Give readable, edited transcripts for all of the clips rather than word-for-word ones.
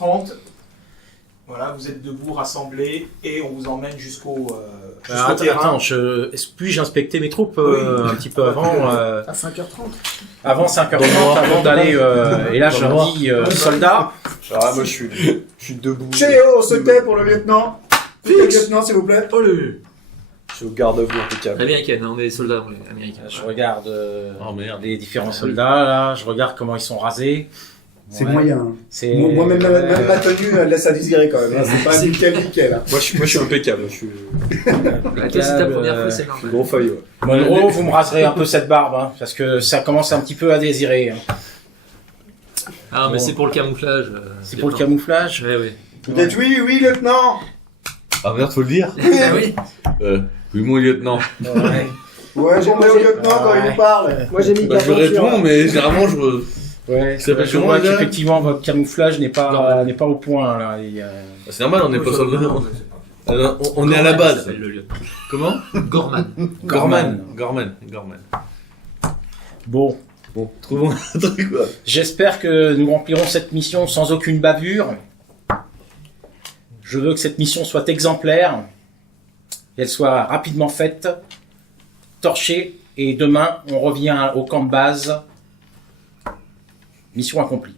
5h30. Voilà, vous êtes debout, rassemblés, et on vous emmène jusqu'au terrain. Attends, puis-je inspecter mes troupes un petit peu avant À 5h30. Avant 5h30, avant d'aller... et là, je leur dis, soldats. Alors là, moi, je suis debout. Chéo, se tait pour le lieutenant. Le lieutenant, s'il vous plaît. Je suis au garde-à-vous impeccable. Américaine, on est des soldats américains. Je regarde Oh merde. les différents soldats, là. Je regarde comment ils sont rasés. C'est Ouais. moyen. Hein. C'est... Moi-même, même ma tenue, elle laisse à désirer quand même. Hein. C'est pas nickel. Hein. Moi, je suis impeccable. Je suis Toi, c'est ta première fois, c'est normal. gros feuille, ouais. Monroe, vous me raserez un peu cette barbe, hein, parce que ça commence un petit peu à désirer. Hein. Ah, mais Bon. c'est pour le camouflage. C'est pour le camouflage. Ouais, oui. Vous dites oui, lieutenant. Ah merde, faut le dire. Ah oui. Oui, mon lieutenant. Ouais. Ouais, j'ai au lieutenant quand il nous parle. Moi j'ai mis Bah, je réponds, mais généralement je. Ouais, Ça s'appelle je comment, vois déjà qu'effectivement votre camouflage n'est pas au point là. C'est normal, on n'est pas soldat. Non, On est à la Gorman, base. s'appelle le lieutenant. Comment Gorman. Gorman. Bon, Bon, trouvons un truc quoi. j'espère que nous remplirons cette mission sans aucune bavure. Je veux que cette mission soit exemplaire, qu'elle soit rapidement faite, torchée, et demain on revient au camp de base. Mission accomplie.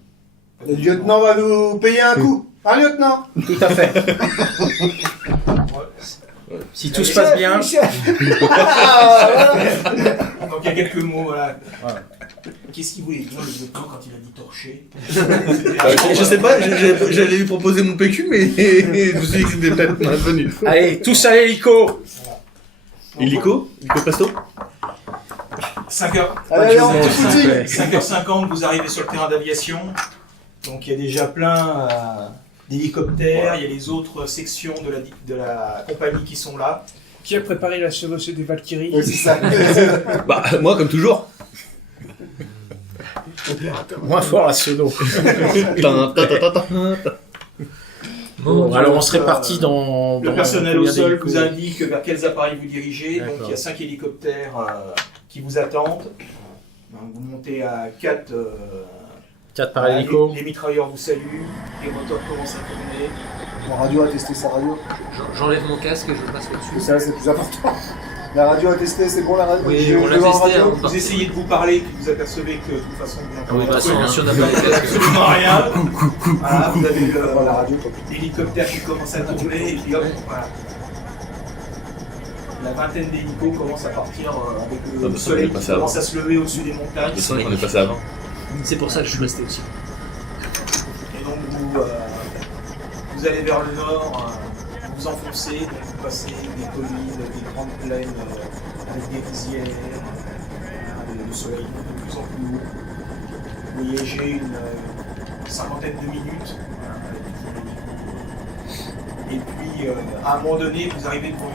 Le lieutenant va nous payer un coup. Un lieutenant. Tout à fait. Si tout se passe bien, Donc il y a quelques mots, voilà. Voilà. Qu'est-ce qu'il voulait dire le lieutenant quand il a dit torcher? Je sais pas, j'allais lui proposer mon PQ, mais je me suis dit que c'était peut-être malvenu. allez, tous à l'hélico. Illico Presto 5h. Allez, on te s'il vous foutit. plaît. 5h50, vous arrivez sur le terrain d'aviation. Donc il y a déjà plein d'hélicoptères, il y a les autres sections de la compagnie qui sont là. Qui a préparé la chevauchée des Valkyries? Ouais, c'est ça. Bah, moi comme toujours. Moins fort à Sono. Bon, Alors on serait parti dans... Le dans personnel au combien sol d'hélicos vous indique vers quels appareils vous dirigez. Donc D'accord. il y a 5 hélicoptères qui vous attendent. Donc, vous montez à 4. 4 par hélico. Les mitrailleurs vous saluent, les moteurs commencent à tourner. La radio a testé sa radio. j'enlève mon casque et je passe C'est au-dessus. ça, c'est le plus important. La radio a testé, c'est bon la radio. Oui, Je on vais l'a voir testé, radio. hein. Vous essayez de vous parler, puis vous apercevez que de toute façon vous Ah oui, n'entendez bah, si on n'a pas les casques. absolument rien. Voilà, vous avez La radio, quoi. l'hélicoptère qui commence à tourner, et puis hop, voilà. La vingtaine d'hélicos commence à partir avec Ah, le bah, ça, soleil on est qui passé commence à se lever au-dessus des montagnes. Je sens qu'on est passé avant. C'est pour ça que je suis resté aussi. Et donc vous allez vers le nord, vous enfoncez, donc vous passez des collines, des grandes plaines avec des rizières, le soleil de plus en plus haut. Vous voyagez une cinquantaine de minutes. Et puis à un moment donné, vous arrivez devant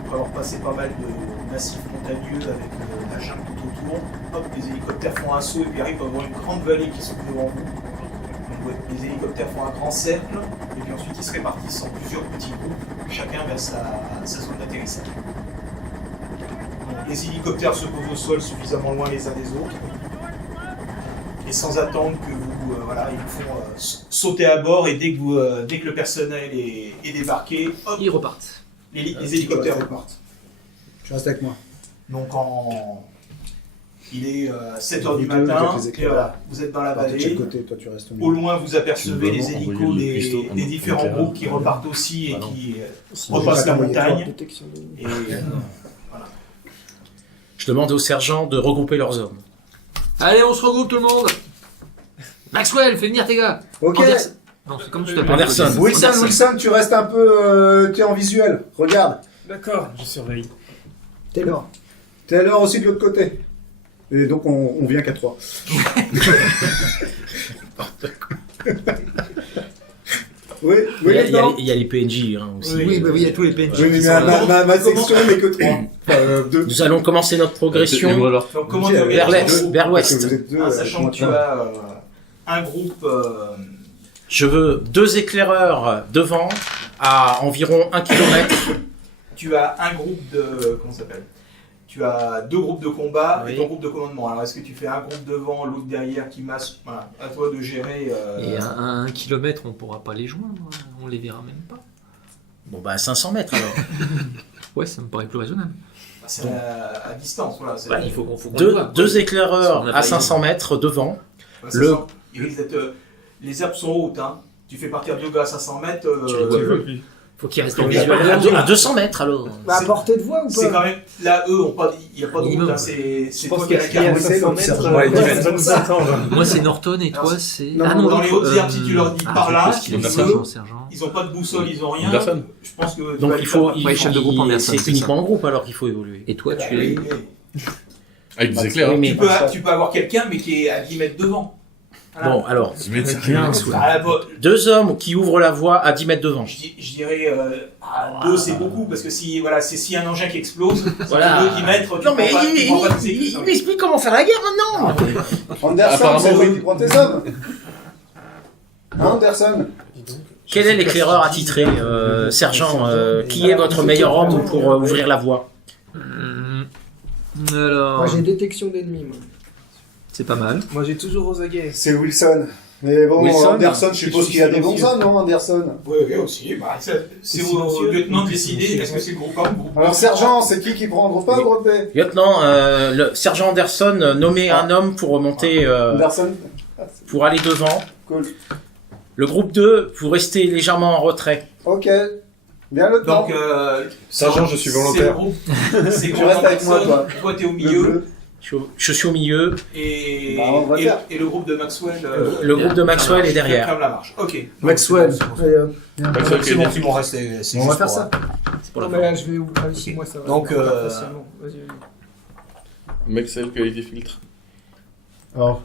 après avoir passé pas mal de massifs montagneux avec la jungle tout autour. Hop, les hélicoptères font un saut et puis arrivent devant une grande vallée qui s'ouvre devant vous. Donc, les hélicoptères font un grand cercle et puis ensuite ils se répartissent en plusieurs petits groupes, chacun vers sa zone d'atterrissage. Donc, les hélicoptères se posent au sol suffisamment loin les uns des autres et sans attendre que vous, ils vous font sauter à bord et dès que le personnel est débarqué, hop, Ils repartent. les hélicoptères repartent. Je reste avec moi. Donc il est 7h du Vous deux, matin, vous êtes les et éclaireurs. voilà, vous êtes dans la Alors, de quel vallée. côté, toi tu restes au Au milieu. loin, vous apercevez Tu veux les vraiment hélicos envoyer le pistolet des en différents éclaireur. groupes qui repartent aussi et Ah non. qui Sinon, repassent j'ai la pas moyen de montagne. Détection de... Et Je demande au sergent de regrouper leurs hommes. Allez, on se regroupe tout le monde. Maxwell, fais venir tes gars. Ok. Non, c'est comme tu t'appelles. Anderson. Wilson, tu restes un peu. Tu es en visuel. Regarde. D'accord, je surveille. Taylor aussi de l'autre côté. Et donc on vient qu'à 3. Oui, Il y a, lieutenant. il y a les PNJ hein, aussi. Oui, il y a tous les PNJ. Oui, mais ma section n'est que 3. 2. Nous allons commencer notre progression alors. donc, comment Ok, tu vers organises l'est, vers l'ouest. Vous êtes deux, sachant que tu as un groupe Je veux 2 éclaireurs devant à environ 1 km. tu as un groupe de comment ça s'appelle tu as 2 groupes de combat Oui. et ton groupe de commandement. Alors est-ce que tu fais un groupe devant, l'autre derrière qui masse? Voilà, à toi de gérer. Et à 1 kilomètre, on pourra pas les joindre. On les verra même pas. Bon, bah, 500 mètres alors. Ouais, ça me paraît plus raisonnable. C'est à distance. Voilà, c'est- Bah, il faut qu'on le voit. Deux Parce qu'on éclaireurs a à pas 500 mètres devant. Ouais, Le- 500, il risque d'être, les herbes sont hautes. Hein. Tu fais partir 2 gars à 500 mètres. Tu les vois plus. Faut qu'il reste en Il y a visuel. pas de- À 200 mètres alors. Bah, à portée de voix ou C'est pas? quand même. Là, eux, il n'y a pas de route. Minimum. Hein. C'est pense toi qui as la qu'il y a carte. un 500 mètres. Ouais, Ouais, il c'est comme ça. Moi, c'est Norton et toi, c'est. Non, dans l'autre, les hautes herbes, si tu leur dis par là, c'est ils sergent. Ils n'ont pas de boussole, ils n'ont rien. Anderson. Je pense que. tu Donc vas il les faut. faire Ouais, chef de groupe en personne, C'est c'est uniquement en groupe alors qu'il faut évoluer. Et toi, tu Oui, es. oui. Avec des éclairs. Oui, mais- Tu peux avoir quelqu'un, mais qui est à 10 mètres devant. Voilà. Bon, alors, C'est rien. Ah, bon, 2 hommes qui ouvrent la voie à 10 mètres devant. je dirais 2 c'est beaucoup parce que si voilà c'est si un engin qui explose, Voilà. 2 qui mettent, tu Non mais prends pas- tu prends pas tes il équipes. m'explique comment faire la guerre maintenant. Anderson, Apparemment, c'est toi oui. qui prends tes hommes. Hein, Anderson? Quel est l'éclaireur attitré, sergent qui est votre meilleur homme pour ouvrir la voie? Alors, Moi j'ai détection d'ennemis. Moi. c'est pas mal. Moi j'ai toujours aux aguets. C'est Wilson. Mais bon, Wilson, Anderson, je suppose qu'il y a des bons hommes, non, Anderson? Oui, oui, aussi. Bah, c'est au lieutenant de décider est-ce que c'est groupe A ou groupe B. Alors, sergent, c'est qui prend groupe A ou groupe B? Lieutenant, le sergent Anderson, nommez un homme pour remonter, Anderson? pour aller devant. Cool. Le groupe 2, vous restez légèrement en retrait. Ok. Bien, lieutenant. Donc, Sergent, je suis volontaire. C'est le Tu groupe restes avec moi, Anderson, toi. toi t'es au Le milieu bleu. Je suis au milieu. et, Bah, on va et, faire. et le groupe de Maxwell. Le groupe de Maxwell est derrière. Ferme la marche. Ok. Maxwell. Allez, hop. Maxwell, C'est bon, ils vont rester. c'est On va juste faire pour, ça. C'est pour la Non mais là je vais où? Ah oui, si, moi ça va. Donc, On va faire facilement. Vas-y, vas-y. Maxwell, qualité filtre. Alors.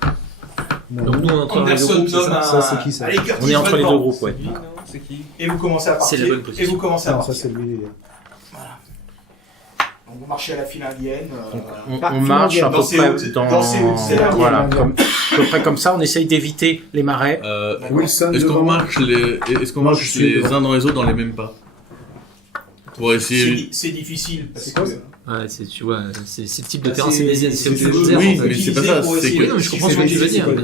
Donc nous, on est entre les deux Anderson groupes, c'est donne ça un. Ça, c'est qui, ça? Allez, Curtis, On est entre les va deux devant. groupes, ouais. C'est qui? Et vous commencez à partir. C'est la bonne position. Et vous commencez à Non, ça, partir. c'est lui. Donc vous marchez à la file indienne. On marche à peu Dans ces près hautes- dans, dans ces hautes herbes. voilà, à peu près comme ça. On essaye d'éviter les marais. Wilson. Est-ce qu'on devant. marche Moi, je suis les devant. uns dans les autres dans les mêmes pas? Pour essayer. C'est difficile parce C'est quoi, que. ça? Ouais, tu vois, c'est le type de Bah, terrain, c'est- c'est c'est des des hautes jeux. herbes, Oui, en fait. mais c'est pas ça, c'est Oui, que. non, mais je comprends ce que tu veux dire. mais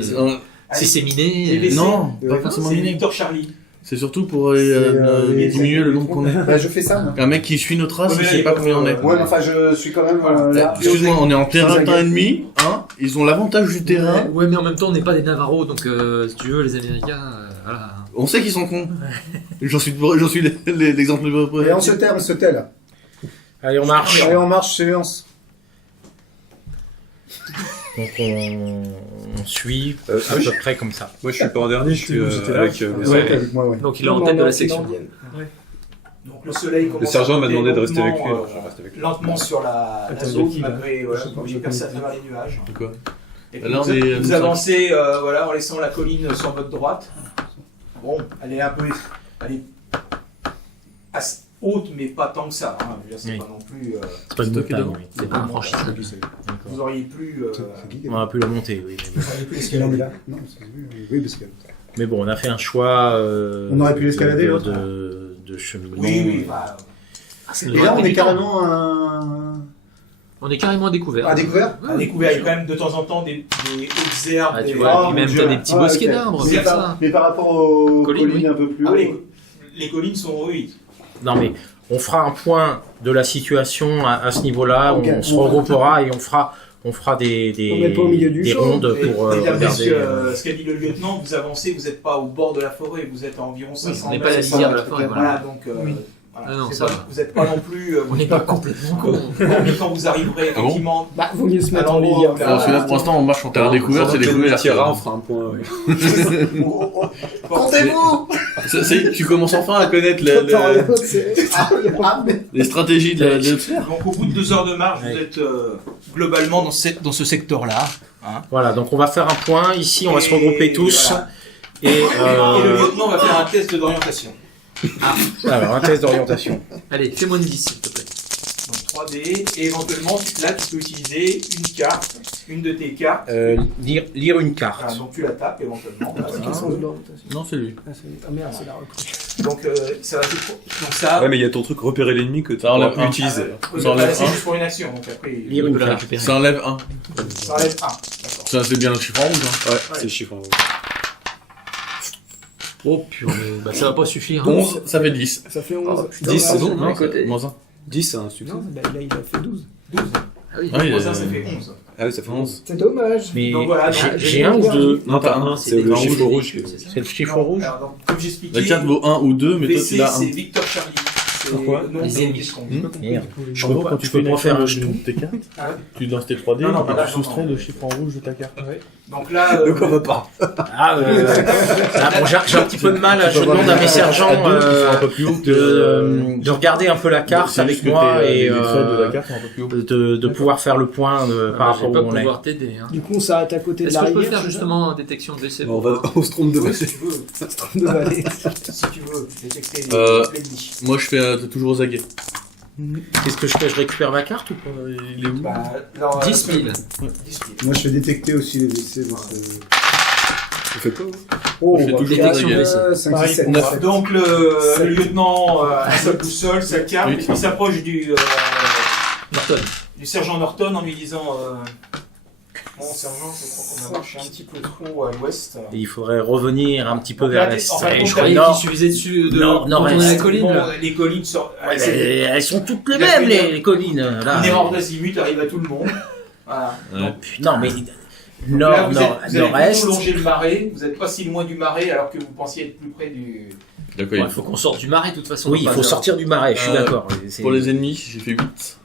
C'est séminé. Les Non, Ouais. pas forcément C'est miné. Victor Charlie. C'est surtout pour les- diminuer le nombre qu'on est. Bah, je fais ça. moi. Un mec qui suit nos traces, Ouais, il mais sait là, pas il combien on est. faut- Ouais, mais enfin, je suis quand même là. Excuse-moi, on est en terrain Sans ennemi, hein. Ils ont l'avantage du terrain. Ouais, mais en même temps, on n'est pas des Navarros, donc si tu veux, les Américains, voilà. On sait qu'ils sont cons. J'en suis l'exemple le plus Et on se tait, on se tait, là. Allez, on marche. Allez, on marche, séance. Donc on suit à peu près comme ça. Moi, je suis pas en dernier, je suis J'étais là. avec. Ouais, avec moi, ouais. Donc il est en tête de la section. Donc le soleil commence. Le sergent à m'a monter demandé de rester avec lui, lentement, alors je reste avec lui. lentement sur la Attends, zone, il y a qui, là malgré Je sais pas, j'ai je percé à connais travers les nuages. Quoi. Et puis Là, vous, on est- vous avancez voilà, en laissant la colline sur votre droite. Bon, elle est un peu elle est assez haute, mais pas tant que ça. Hein. Je veux dire, c'est Oui. pas non plus. C'est pas une montagne, oui. C'est pas un franchisseur. Vous auriez plus. C'est qui qui On a pu la monter, oui. vous auriez plus Est-ce qu'il en est escalader. là? Non, oui, parce que. Mais bon, on a fait un choix. On aurait pu l'escalader, l'autre. de cheminement. Oui, oui. Bah, Et là, on est carrément On est carrément à découvert. à découvert. à découvert, il y a quand même de temps en temps des hautes herbes. Ah, tu des- vois, et puis mon même Dieu. t'as des petits Ah, bosquets ok. d'arbres, Mais comme par- ça. Mais par rapport aux Collines, collines oui. un peu plus Ah haut. oui, les collines sont oui. Non mais on fera un point de la situation à ce niveau-là. Ok. On se regroupera et on fera des On met pas au milieu du des champ. rondes pour Et d'après regarder. ce qu'a dit le lieutenant, vous avancez, vous n'êtes pas au bord de la forêt, vous êtes à environ 500 on n'est mètres. pas à la lisière de la forêt, Voilà, voilà. donc Oui. voilà, Ah non, c'est ça pas- va. vous n'êtes pas non plus. On n'est pas complètement con. Mais quand vous arriverez Ah bon effectivement Bah, vaut mieux se à mettre en l'endroit lisière. où Parce que là, pour l'instant, on marche en terrain découvert, c'est découvert. Tira, on fera un point, oui. Comptez-vous. Ça y est, tu commences enfin à connaître les stratégies de la. Donc au bout de 2 heures de marche, Ouais. vous êtes globalement dans ce secteur-là. Hein. Voilà, donc on va faire un point ici. On va se Et regrouper tous. voilà. Et Et le lieutenant va faire un test d'orientation. alors un test d'orientation. Allez, fais moins de 10, s'il te plaît. Donc 3D, et éventuellement là tu peux utiliser une carte, une de tes cartes. Lire une carte. Voilà, donc tu la tapes éventuellement. Voilà. C'est quel sens de l'orientation? Non, c'est lui. Ah, merde, c'est la recrue. Donc ça va être... Donc ça, Ouais, mais il y a ton truc repérer l'ennemi que tu Ça enlève peux un. utiliser. c'est ça enlève un. juste pour une action. Donc après, Lire On une peut la carte. récupérer. Ça enlève 1. ça enlève 1. D'accord. Ça, c'est bien le chiffre en rouge. Hein. Ouais, c'est le chiffre en rouge. Oh purée, bah ça va pas suffire. 11, ça fait 10. Ça fait 11. 10, c'est bon, non, non côté. Moins 1. 10, c'est un succès. Non, là, il a fait 12. 12. Ah oui. Ah oui, Ça fait 11. Ah oui, ça fait 11. C'est dommage. Mais Donc voilà, j'ai un ou deux. Non, t'as un, c'est le chiffre rouge. C'est le chiffre Non, rouge. alors, donc, comme j'expliquais, La carte vaut 1 ou 2, mais toi, tu VC, l'as c'est 1. Victor Charlie. C'est Pourquoi le nom Les de ennemis. l'escompte. Merde. Je crois pas, tu peux pas faire un jeton. tes cartes, Ah ouais. tu lances tes 3D, Non, non, et là, tu non, soustrais non. le chiffre en rouge de ta carte. Donc là, De quoi va pas Ah, bon, j'ai un petit peu de mal. Je demande à mes sergents un peu plus haut de regarder un peu la carte avec moi et les traits de la carte sont un peu plus haut. de pouvoir faire le point par J'ai rapport pas où on est. pouvoir t'aider. Hein. Du coup, on s'arrête à côté de Est-ce que je peux l'arrière. faire justement détection de décès On se trompe de oui, base. si tu veux, de valet. si tu veux, détecter Euh, l'ennemi. Moi, je fais toujours aux aguets. Qu'est-ce que je fais? Je récupère ma carte ou pas? Il est où Bah, alors, 10 000. 10 000. Moi, je fais détecter aussi les WC. Donc, Tu fais quoi Oh, Je fais toujours détection de WC. 5, Pareil 6, 7, pour moi. Donc le lieutenant a sa boussole, sa carte, Oui. et puis il s'approche Norton. du sergent Norton en lui disant bon sergent, je crois qu'on a marché un petit peu trop à l'ouest. Et il faudrait revenir un petit peu Donc vers là, l'est. en fait, Je donc, croyais Nord. qu'il suffisait dessus de Nord, contourner nord-est. la colline. Bon, là. les collines sortent. Ouais, elles sont toutes les Il a mêmes, fait les collines. Là. Une erreur d'azimut arrive à tout le monde. Voilà. Ouais. Non, mais Donc nord, là, vous allez nord-est. plutôt longer le marais, vous n'êtes pas si loin du marais alors que vous pensiez être plus près du... D'accord. Il faut qu'on sorte du marais de toute façon. Oui, on il va faut pas sortir du marais, je suis d'accord. C'est- Pour les ennemis, j'ai fait 8.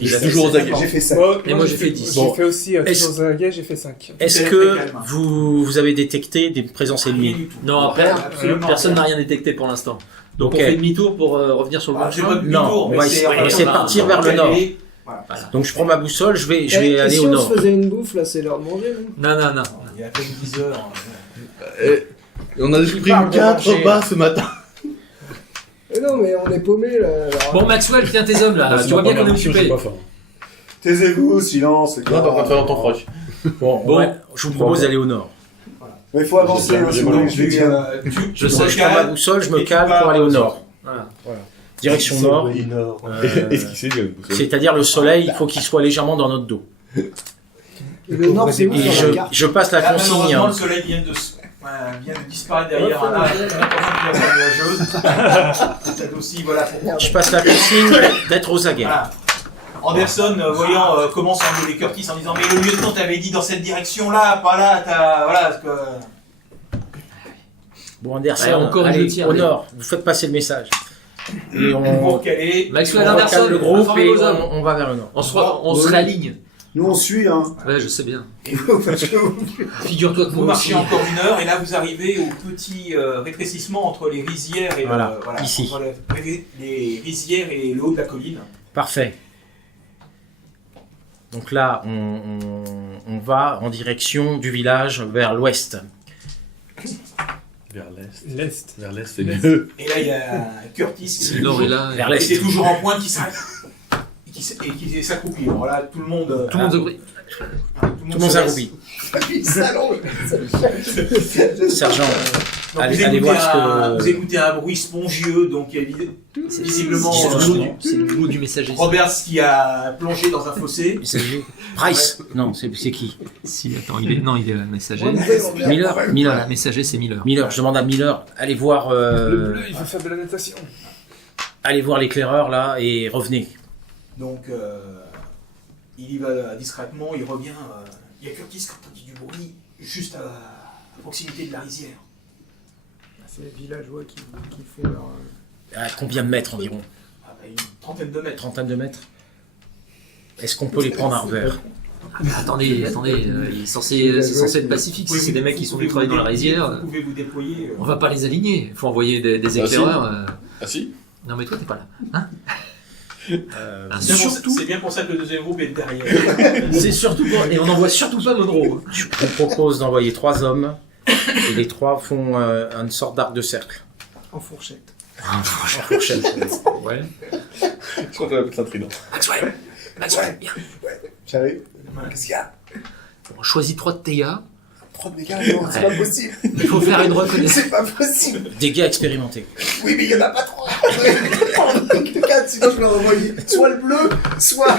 Il Je a suis toujours aux aguets. J'ai fait 5. Et moi j'ai fait 10. J'ai fait aussi Est-ce- toujours aux aguets, j'ai fait 5. Est-ce C'est que très calme. vous avez détecté des présences Rien ennemies? du tout. Non, après, Absolument personne n'a rien. rien détecté pour l'instant. Donc Ok. on fait demi-tour pour revenir sur le Ah, bon c'est pas chemin. demi-tour, Non, mais on va c'est- essayer- enfin, on essaie de va partir vers le nord. caler. Voilà. Donc je prends ma boussole, je vais Et aller si au on nord. se faisait une bouffe, là, c'est l'heure de manger. non Non, non, non. Il y a à peine 10 heures. Et on a pris parle de 4 manger. repas ce matin. Non, mais on est paumé là. alors. Bon, Maxwell, tiens tes hommes là. Tu vois bien qu'on est occupé. Taisez-vous, silence. les Non, t'es en train de gars. faire dans ton froc. Bon, Bon. ouais, je vous propose d'aller au nord. Mais il faut avancer, hein, sinon Donc, je vais bien. Je Donc, sais. je prends ma boussole, je me cale pour aller au nord. Voilà. Direction nord. Est-ce qu'il sait bien C'est-à-dire le soleil, il faut qu'il soit légèrement dans notre dos. Et le nord, c'est où Et sur la carte je passe la Là, consigne. malheureusement, le soleil vient de disparaître derrière un arbre. Peut-être aussi, voilà, pour... Je passe la consigne d'être aux aguets. Voilà. Anderson, voyant comment s'engueuler Curtis en disant mais le lieutenant t'avait dit dans cette direction-là, pas là, t'as... Voilà, parce que... Bon, Anderson, Ouais, on corrige allez, le tir, au allez. nord, vous faites passer le message. Et Pour on caler... Maxwell recale Anderson, le groupe informez et vos hommes. on va vers le nord. On se réaligne. Nous, on suit, hein. Ouais, je sais bien. Et vous faites ce que vous voulez. Figure-toi que Vous moi aussi. marchez encore une heure et là vous arrivez au petit rétrécissement entre les rizières et Voilà, le, ici. entre les rizières et le haut de la colline. Parfait. Donc là, on va en direction du village vers l'ouest. Vers l'est. L'Est. Vers l'est, c'est mieux. Et là il y a Curtis Si qui le nord est là. Vers qui l'est. est toujours en pointe qui s'arrête et qui s'accroupit. Alors là tout le monde Tout le monde s'accroupit. Tout le monde se laisse. s'accroupit. Salaud. Sergent, Donc allez, vous, allez écoutez voir ce vous que... écoutez un bruit spongieux, donc il y a visiblement C'est le boulot du messager. Roberts qui a plongé dans un fossé. Messager. Price. Non, c'est qui? Si, attends, il est messager. Miller. Voilà, Miller. messager, c'est Miller. Miller. Je demande à Miller, allez voir, Le bleu, il veut faire de la natation. allez voir l'éclaireur là et revenez. Donc il y va discrètement, il revient. Il y a Curtis qui entend du bruit juste à proximité de la rizière. C'est les villageois qui font leur. À combien de mètres environ? Ah bah, une trentaine de mètres. Trentaine de mètres? Est-ce qu'on peut les prendre à revers? Attendez, il est censé, c'est censé être pacifique. Si c'est des mecs qui sont venus travailler dans la rizière, Vous pouvez vous déployer. on va pas les aligner. Il faut envoyer des Ah, si. éclaireurs. Ah si. Non, mais toi, t'es pas là. Hein C'est bien pour ça que le deuxième groupe est derrière. C'est surtout pas. Et on n'envoie surtout pas Monroe. Je vous propose d'envoyer 3 hommes et les 3 font une sorte d'arc de cercle. En fourchette. En fourchette. Ouais. Je crois qu'on appelle ça un trident. Maxwell, viens. J'arrive. Voilà. Qu'est-ce qu'il y a? On choisit 3 de tes gars. prod, les gars, non, c'est pas possible. Il faut faire une reconnaissance. C'est pas possible. Des gars expérimentés. Oui, mais il y en a pas trois. 4, sinon je vais renvoyer soit le bleu, soit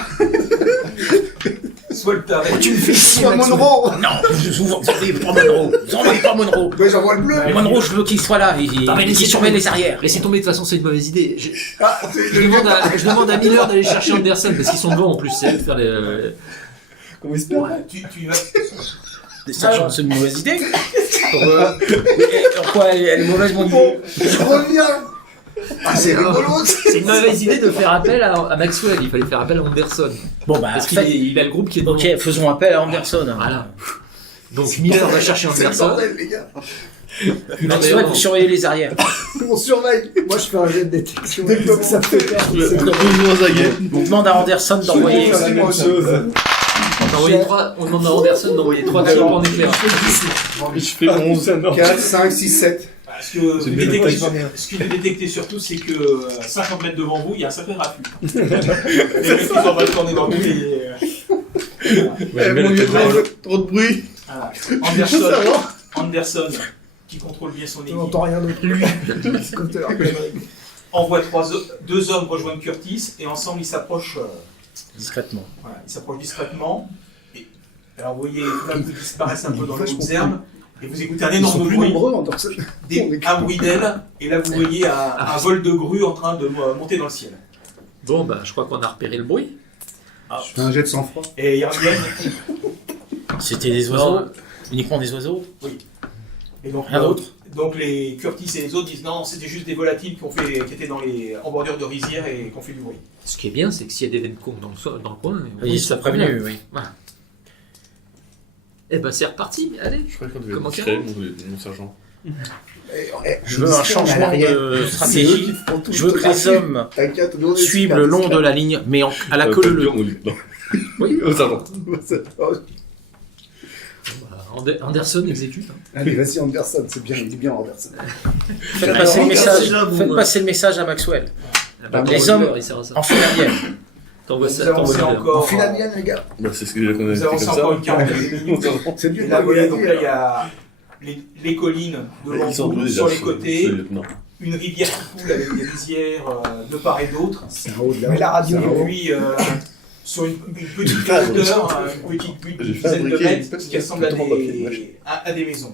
Soit le taré. Tu me fais chier, soit Maxwell. Monroe. Non, vous envoyez pas Monroe. Vous envoyez pas Monroe. Ouais, j'envoie le bleu. Mais Monroe, je veux qu'il soit là. Non, mais Il laissez surveille tomber. les arrières. Laissez tomber, de toute façon, c'est une mauvaise idée. Ah, Je demande à Miller d'aller chercher Anderson parce qu'ils sont devant en plus. C'est de faire les. comment il se perd? Tu vas. Des sergents, c'est une mauvaise idée. Pourquoi elle est mauvaise, mon idée? Je reviens. Ah, c'est rigolo. C'est une mauvaise idée de faire appel à Maxwell. Il fallait faire appel à Anderson Bon, bah, parce qu'il il a le groupe qui est devant. ok, faisons appel à Anderson. Voilà. Donc Miller va chercher C'est le Anderson. bordel, les gars. Maxwell, vous surveillez les arrières. On surveille. Moi, je fais un jet de détection. Dès que Parce que ça me fait peur. On demande à Anderson d'envoyer. C'est la même chose. On demande à Anderson d'envoyer 3 tirs en éclair. Je fais 11. 4, 5, 6, 7. Ce que C'est vous bien détectez, attaqué. ce que vous détectez surtout, c'est que 50 mètres devant vous, il y a un sacré raffut. Les mecs qui sont en train de tourner dans tous les. Mon lieutenant, trop de bruit. Voilà. Anderson, qui contrôle bien son On équipe, n'entend rien d'autre. Lui, Scooter. envoie 2 hommes rejoindre Curtis et ensemble ils s'approchent. Discrètement. Voilà, ils s'approchent discrètement. Et, alors vous voyez, là vous disparaissent un peu dans les hautes herbes. Et vous écoutez un Ils sont énorme plus bruit, nombreux en tant que ça. un bruit d'ailes, et là vous voyez un vol de grue en train de monter dans le ciel. Bon, bah, je crois qu'on a repéré le bruit. Je fais un jet de sang-froid. Et ils reviennent, C'était des oiseaux. Uniquement des oiseaux. et donc, Rien d'autre. donc les Curtis et les autres disent non, c'était juste des volatiles qui étaient en bordure de rizière et qui ont fait du bruit. Ce qui est bien, c'est que s'il y a des Vencom dans le coin, Ils sont prévenus, oui. Voilà. Eh ben, c'est reparti. Allez. Je crois qu'on devait Comment tirer, mon sergent. Je veux un changement de stratégie. Je veux que les hommes suivent le long de la ligne, mais à la queue leu. Oui. Au sergent. Anderson exécute. Allez, vas-y, Anderson, c'est bien, il dit bien Anderson. Faites passer le message à Maxwell. Les hommes en Finlandienne. T'envoies Vous ça. avancez T'envoies encore. On file la mienne, les gars. Bah, c'est ce que j'ai connu Vous avancez encore une quarantaine de minutes. C'est bien Et de là, la vous voyez, donc là, il y voler. a les collines devant Ils sont vous, tous sur les déjà, côtés, ce lieutenant. une rivière qui coule avec des rizières de part et d'autre, C'est en haut de Mais la radio. et puis sur une petite hauteur, une dizaine de fabriqué mètres, une qui ressemble à petite à des maisons.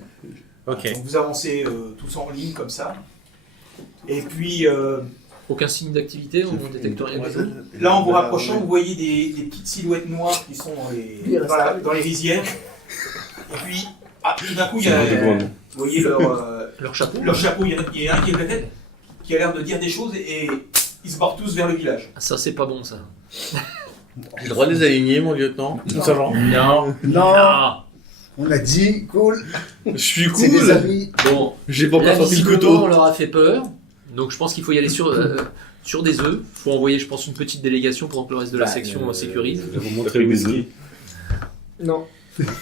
Ok. Donc vous avancez tous en ligne comme ça. Et puis Aucun signe d'activité, on détecte rien du tout. là, en vous rapprochant, vous voyez des petites silhouettes noires qui sont dans les rizières. Et puis, tout d'un coup, il y a, vous voyez Leur chapeau. leur chapeau, il y a un qui est la tête, qui a l'air de dire des choses et ils se barrent tous vers le village. Ah, ça, c'est pas bon, ça. J'ai le droit de les aligner, mon lieutenant. Mon sergent. Non. Non, Ah. on a dit, cool, Je suis c'est des cool. amis. Bon, J'ai pas là, encore sorti le visiblement, on couteau. leur a fait peur. Donc, je pense qu'il faut y aller sur des œufs. Il faut envoyer, je pense, une petite délégation pour que le reste de la section sécurise. Nous avons montré mes œufs. Non.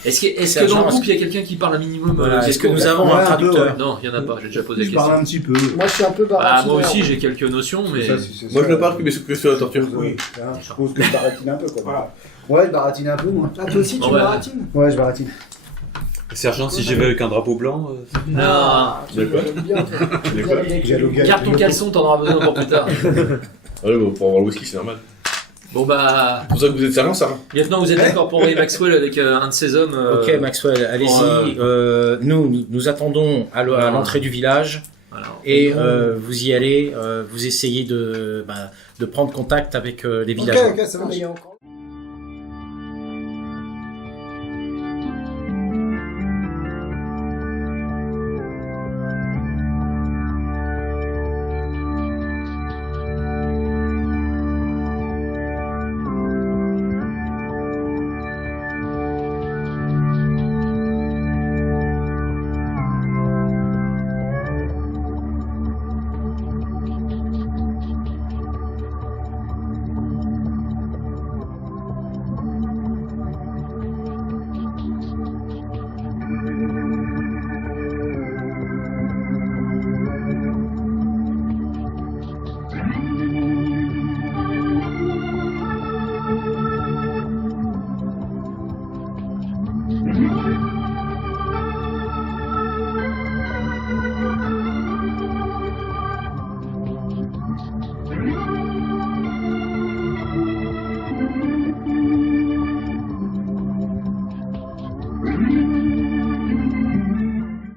Est-ce que dans Sergent, le groupe, il y a quelqu'un qui parle un minimum Voilà, est-ce que nous Vencom avons Ouais, un un peu, traducteur? Non, il n'y en a pas. J'ai déjà posé la Je parle question. un petit peu. Moi, je suis un peu Bah, baratinaire. moi aussi, j'ai quelques notions, mais. Ça, c'est Moi, ça. je ne parle que sur la torture. Oui. Je suppose que je baratine un peu, quoi. Voilà. Ouais, je baratine un peu, moi. Ah, toi aussi, tu Bon, ouais. baratines Ouais, je baratine. Sergent, si j'y vais avec un drapeau blanc, Non. Tu j'aime bien, toi. De quoi J'ai Garde ton caleçon, t'en auras besoin pour plus tard. Ouais, bah, pour avoir le whisky, c'est normal. Bon, bah. C'est pour ça que vous êtes sergent, sergent. Lieutenant, vous êtes d'accord pour envoyer Maxwell avec un de ses hommes Ok, Maxwell, allez-y. Nous attendons à l'entrée du village alors, et vous y allez. Vous essayez de prendre contact avec les villageois. Ok, ça marche. Il y a encore